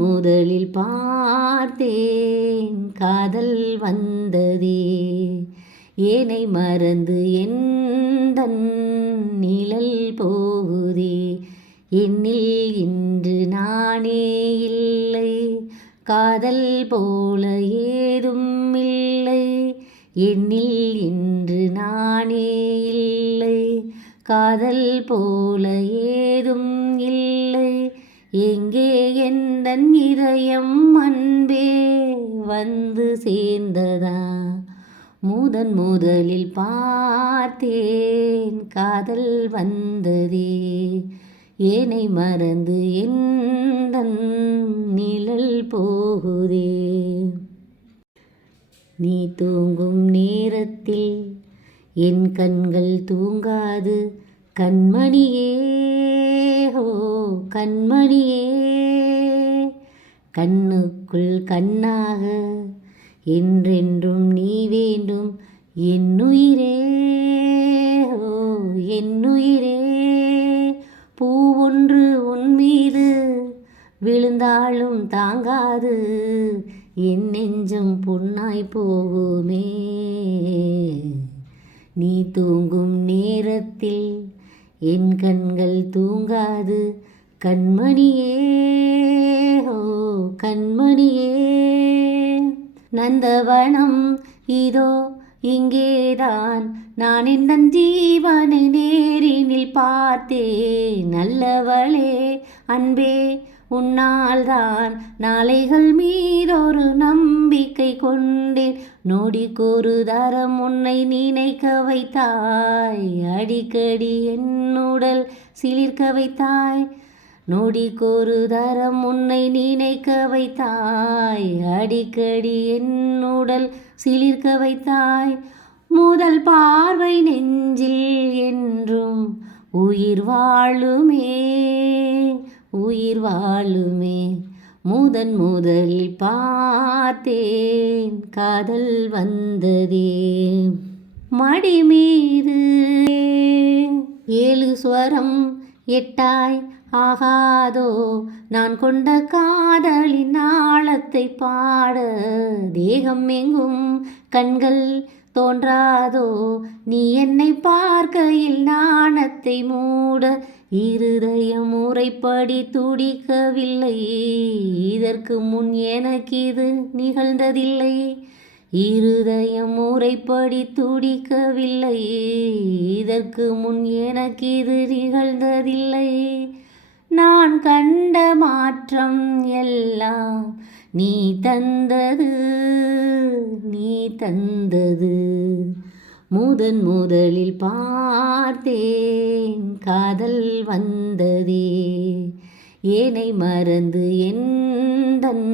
முதலில் பார்த்தேன் காதல் வந்ததே. ஏனை மறந்து எந்தன் நிழல் போகுதே. என்னில் இன்று நானே இல்லை, காதல் போல ஏதும் இல்லை. என்னில் இன்று நானே இல்லை, காதல் போல ஏதும் இல்லை. எங்கே எந்தன் இதயம் அன்பே வந்து சேர்ந்ததா. முதலில் பார்த்தேன் காதல் வந்ததே. ஏனை மறந்து எந்தன் நிழல் போகுதே. நீ தூங்கும் நேரத்தில் என் கண்கள் தூங்காது கண்மணியே. ஓ கண்மணியே, கண்ணுக்குள் கண்ணாக என்றென்றும் நீ வேண்டும் என்னுயிரே. ஓ என்னுயிரே, பூ ஒன்று உன் மீது விழுந்தாலும் தாங்காது என் நெஞ்சம் புண்ணாய் போகுமே. நீ தூங்கும் நேரத்தில் என் கண்கள் தூங்காது கண்மணியே. ஓ கண்மணியே, நந்தவனம் இதோ இங்கேதான், நான் என் ஜீவனை நேரினில் பார்த்தேன். நல்லவளே அன்பே, உன்னால்தான் நாளைகள் மீதொரு நம்பிக்கை கொண்டேன். நொடிக்கொரு தரம் உன்னை நினைக்க வைத்தாய், அடிக்கடி என்னுடல் சிலிர்க்க வைத்தாய். நொடிக்கொரு தரம் உன்னை நினைக்க வைத்தாய், அடிக்கடி என்னுடல் சிலிர்க்க வைத்தாய். முதல் பார்வை நெஞ்சில் என்றும் உயிர் வாழுமே, உயிர் வாழுமே. முதலில் பார்த்தேன் காதல் வந்ததே. மடி மீது 7 ஸ்வரம் எட்டாய் ஆகாதோ, நான் கொண்ட காதலின் ஆழத்தை பாட. தேகம் எங்கும் கண்கள் தோன்றாதோ, நீ என்னை பார்க்கையில் நாணத்தை மூட. இருதயம் முறைப்படி துடிக்கவில்லை, இதற்கு முன் எனக்கு இது நிகழ்ந்ததில்லை. இருதயம் முறைப்படி துடிக்கவில்லை, இதற்கு முன் எனக்கு இது நிகழ்ந்ததில்லை. நான் கண்ட மாற்றம் எல்லாம் நீ தந்தது, நீ தந்தது. முதலில் பார்த்தேன் காதல் வந்ததே. ஏனை மறந்து எந்தன்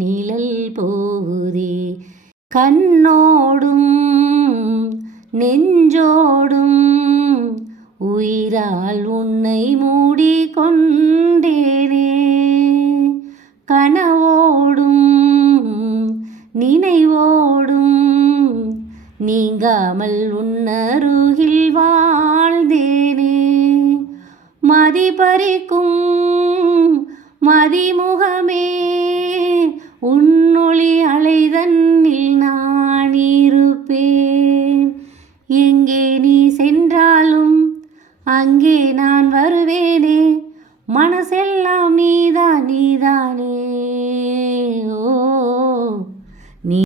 நிழல் போகுதே. கண்ணோடும் நெஞ்சோடும் உயிரால் உன்னை மூடிக்கொண்டேனே. கனவோடும் நினைவோடும் நீங்காமல் உன்னருகில் வாழ்ந்தேனே. மதிபறிக்கும் மதிமுகமே, உன்னொளி அலைதன்னில் நான் இருப்பேன். எங்கே நீ சென்றாலும் அங்கே நான் வருவேனே. மனசெல்லாம் நீதான் நீதானே. ஓ நீ